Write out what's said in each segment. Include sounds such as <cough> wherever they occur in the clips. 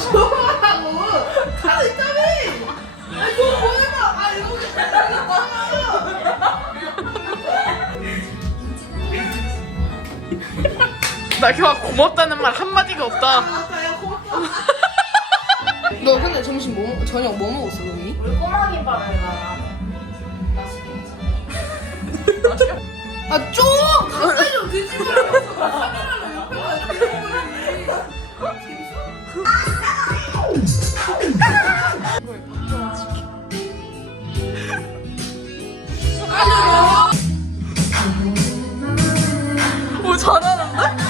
좋아하고 카드 있다며 아니 그거 보내봐 아 여기 나경아 고맙다는 말 한마디가 없다. 고맙다 너 근데 점심 뭐 먹- 저녁 뭐 먹었어 너니? 우리 꼬마 김밥을 가. 아좀 가까이 잘하는데?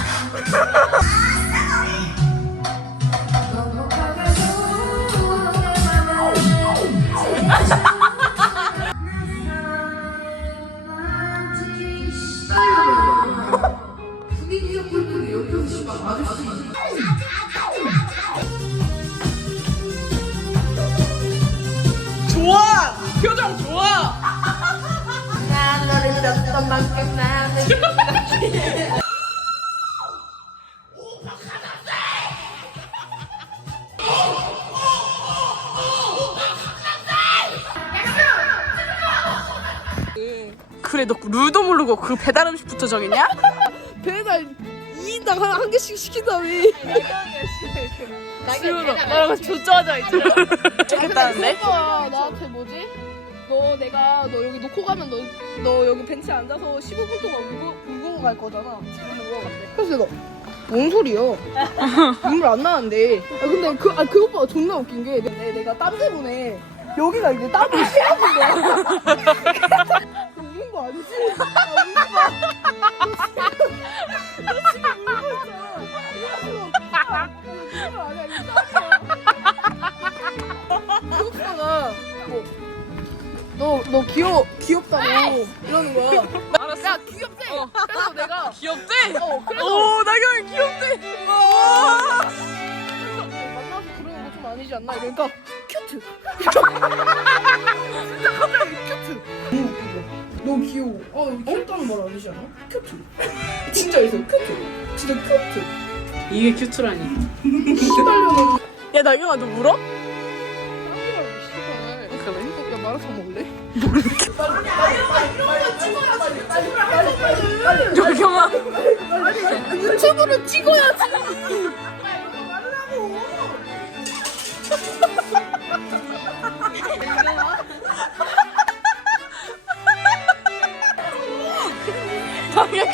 좋아. 표정 좋아. 난 너를 믿었던 만큼 나 그래 너 룰도 모르고 그 배달 음식부터 정했냐? <laughs> 배달 이당 한 개씩 시킨 다음에 수연아 나랑 조짜하자 이제. 좋겠다는데? 오빠 나한테 뭐지? 너 내가 너 여기 놓고 가면 너, 너 여기 벤치에 앉아서 15분 동안 울고, 울고 갈 거잖아 그래서 내가 뭔 소리야 눈물 안 나는데 아 근데 그, 아, 그 오빠가 존나 웃긴 게 내, 내가 땀 때문에 여기가 이제 땀을 피하는 거야 우는 거 아니지? 아 우는 거야 너 지금 울고 있잖아 그래가지고 오빠 눈물 아니야 이거 땀이야 그 오빠가 뭐, 너, 너 귀여, 귀엽다고 이러는 거야. 알았어. 야, 귀엽대! 그래서 내가, 귀엽대? 어, 그래서, 오 나경이 귀엽대. 만나서 그러는 거좀 아니지 않나? 이러니까, 큐트! 진짜 갑자기 큐트! 너무 웃기죠? 너 귀여워. 아, 귀엽다는 말 아니지 않아? 큐트. 진짜 있어, 큐트. 진짜 큐트. 이게 큐트라니. 시달려는 야 나경아 너 울어? 그래? 야, 마라탕 먹을래? 나경아. 유튜브를 찍어야지! 나경아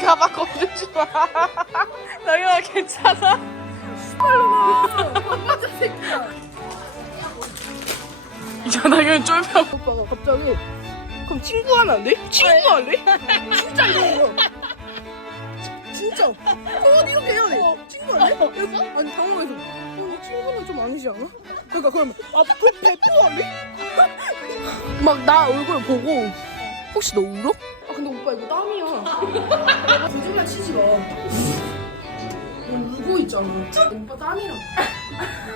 가방 건들지 마. <laughs> 나경아 괜찮아? 반반자 새끼야. 야 나경이 쫄병. 오빠가 갑자기 그럼 친구 하면 안 돼? 친구 할래? 진짜 이러는 거야. 진짜. 어, 이렇게 해야 돼. 친구 할래? 그래서 아니 당황해서. 어, 이 친구는 좀 아니지 않아? 그러니까 그러면 아, 그 배포 할래? <laughs> 막나 얼굴 보고 혹시 너 울어? 아 근데 오빠 이거 땀이야. 거짓말 치지 마. 울고 있잖아. 오빠 땀이야.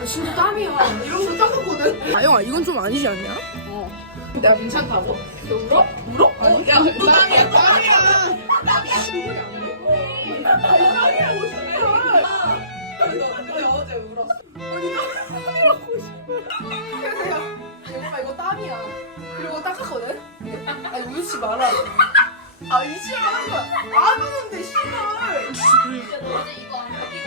나 진짜 땀이야. 이런 거 땀거든. 아 형아 이건 좀 아니지 않냐? 어. 내가 괜찮다고? 너 울어? 울어? 아니. 야 땀이야 땀이야. 땀이라고 싶어. 너 어제 울었어. 아니 땀이라고 싶어. 그래서 야 오빠 이거 땀이야. 그리고 닦았거든. 아니 울지 마라. 아 이지랄 하는 거야. 안 우는데 씨발. 어제 이거 안 벗기고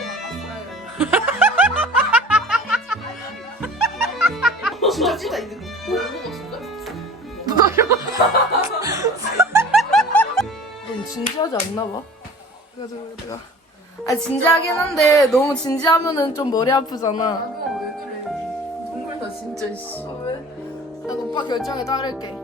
나갔어. 진짜 이들. 뭐 먹었어? 넌 진지하지 않나 봐. 그래가지고 내가 아 진지하긴 한데 너무 진지하면은 좀 머리 아프잖아. 그거 왜 그래? 눈물 나 진짜 씨. 왜? 난 오빠 결정에 따를게.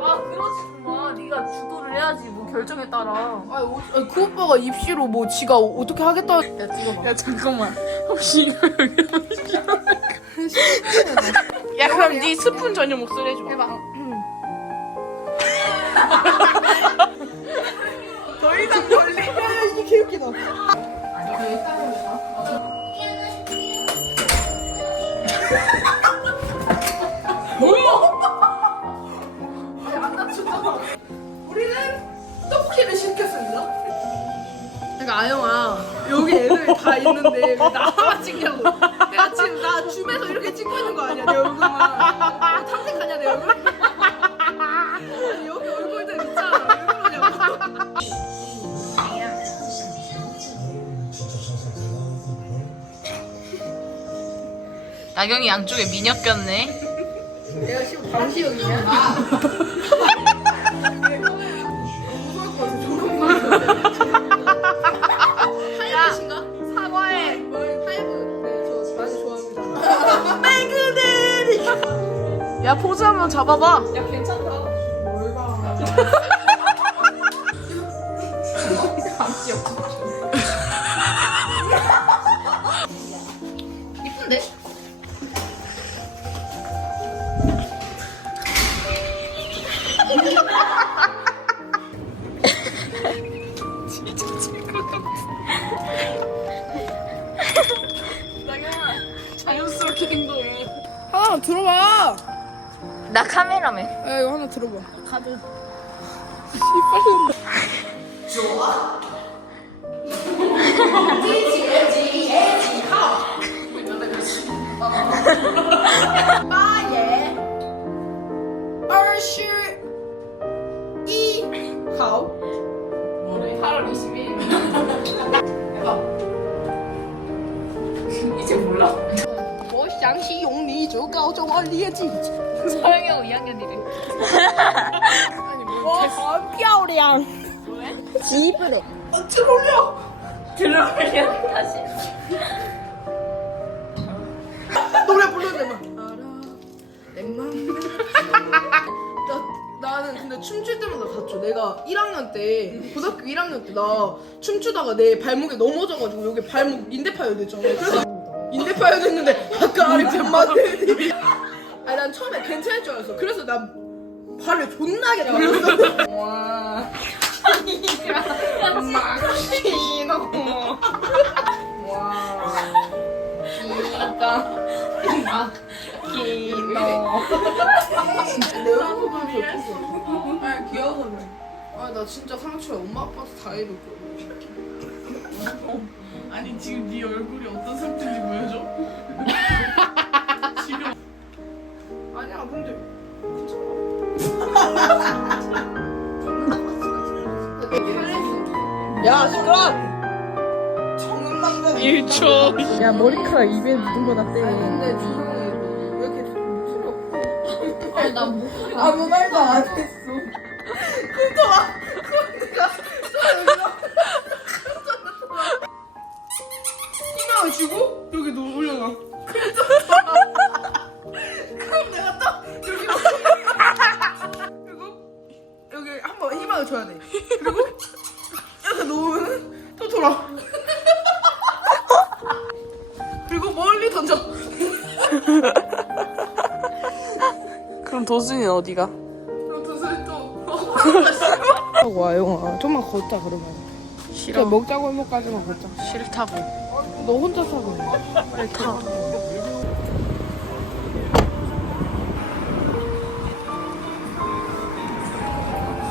아 그러지 마. 네가 주도를 해야지. 뭐 결정에 따라. 아, 오, 아, 그 오빠가 입시로 뭐 지가 어- 어떻게 하겠다. 야 찍어봐. 야 잠깐만. 혹시 이거 여기 야 그럼 네 스푼 전혀 목소리 해줘. 해봐. 더 이상 걸리. <laughs> 야 이게 개웃기다. 아니 그 그러니까 아영아 여기 애들 다 있는데 왜 나만 찍냐고. 내가 지금 나 줌에서 뭐 탐색하냐 내 얼굴? 아니, 여기 얼굴들 있잖아. 왜 그러냐고. 나경이 양쪽에 민혁 꼈네. 내가 지금 방시혁이야. <laughs> 야 포즈 한번 잡아봐. 야, 괜찮다. 뭘 봐. 이쁜데? <laughs> 자연스럽게 행동해. 하나 들어봐. 나 카메라맨. 야, 이거 하나 들어봐. 가도. 빠예. 二十一号。 뭐래? 8월 20일. 이제 몰라. 我想起用你就告诉我年纪。 서영이 2학년이래. 我很漂亮。基本的。 들어올려. 들어오면 다시. 노래 불러내 막. 알아. 내 맘. 나 나는 근데 춤출 때마다 다쳐. 내가 1학년 때 고등학교 1학년 때 나 춤추다가 내 발목에 넘어져가지고 여기 발목 인대 파열됐잖아. 그래서 인대 파열됐는데 아까 아래 뱀맞더니. 아니 난 처음에 괜찮을 줄 알았어. 그래서 난 발을 존나게 때렸어. 와. 마키노. 와. 기가 마키노. 진짜 내 얼굴 보면서 웃겼어. 아니 귀여워서 그래. 아니 나 진짜 상처야. 엄마 아빠한테 다 이럴 거야. 아니 지금 네 얼굴이 어떤 상태인지 보여줘. 지금 <laughs> 아니야 근데 야 시끄러. 정은남자 1초. 야 머리카락 입에 묻은 거 같대. 아니 근데 조용히 왜 이렇게 좀 아니, 나 뭐. 아무 말도 안 했어. 컴퓨터가 <laughs> 컴퓨터가 그럼 도순이는 어디가? 그럼 도서리 또. 와 영아. 좀만 걷자 그러면. 싫어. 먹자고 할먹까지만 걷자. 싫다고. 너 혼자 사고. 빨리 타.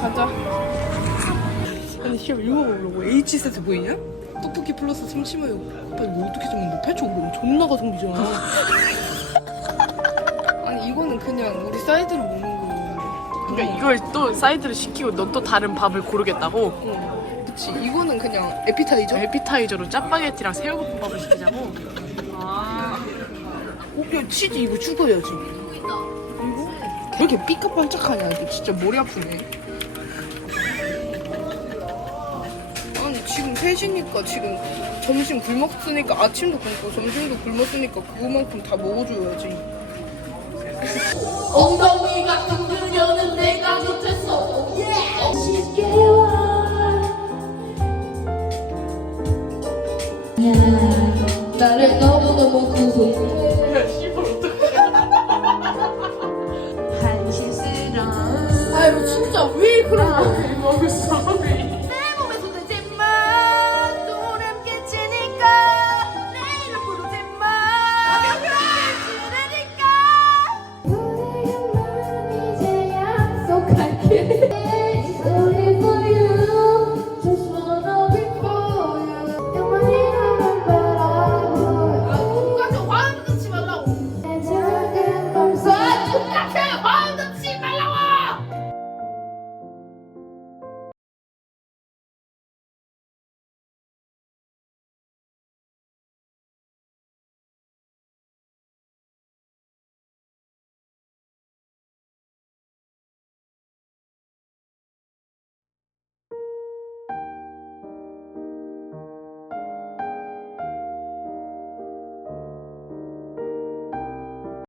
가자. 아니 시험 이거 먹으려고 H 세트 보이냐? 떡볶이 플러스 참치마요. 오빠 이거 어떻게? 패치 오고 존나 가성비잖아. 그냥 우리 사이드로 먹는 거. 그러니까 이걸 또 사이드로 시키고 넌 또 다른 밥을 고르겠다고? 응. 그치 이거는 그냥 에피타이저. 에피타이저로 짜파게티랑 새우볶음밥을 시키자고? 아. 어, 야 치즈 이거 죽어야지. 이거? 왜 이렇게 삐까뻔쩍하냐? 이거 진짜 머리 아프네. 아니 지금 3시니까 지금 점심 굶었으니까 아침도 굶고 점심도 굶었으니까 그만큼 다 먹어줘야지. 엉덩이가 흔들려는 내가 못했어. 쉽게 와. 나를 너무너무 궁금해 한심스러운 아유 진짜 왜 그런 아. 거 먹었어?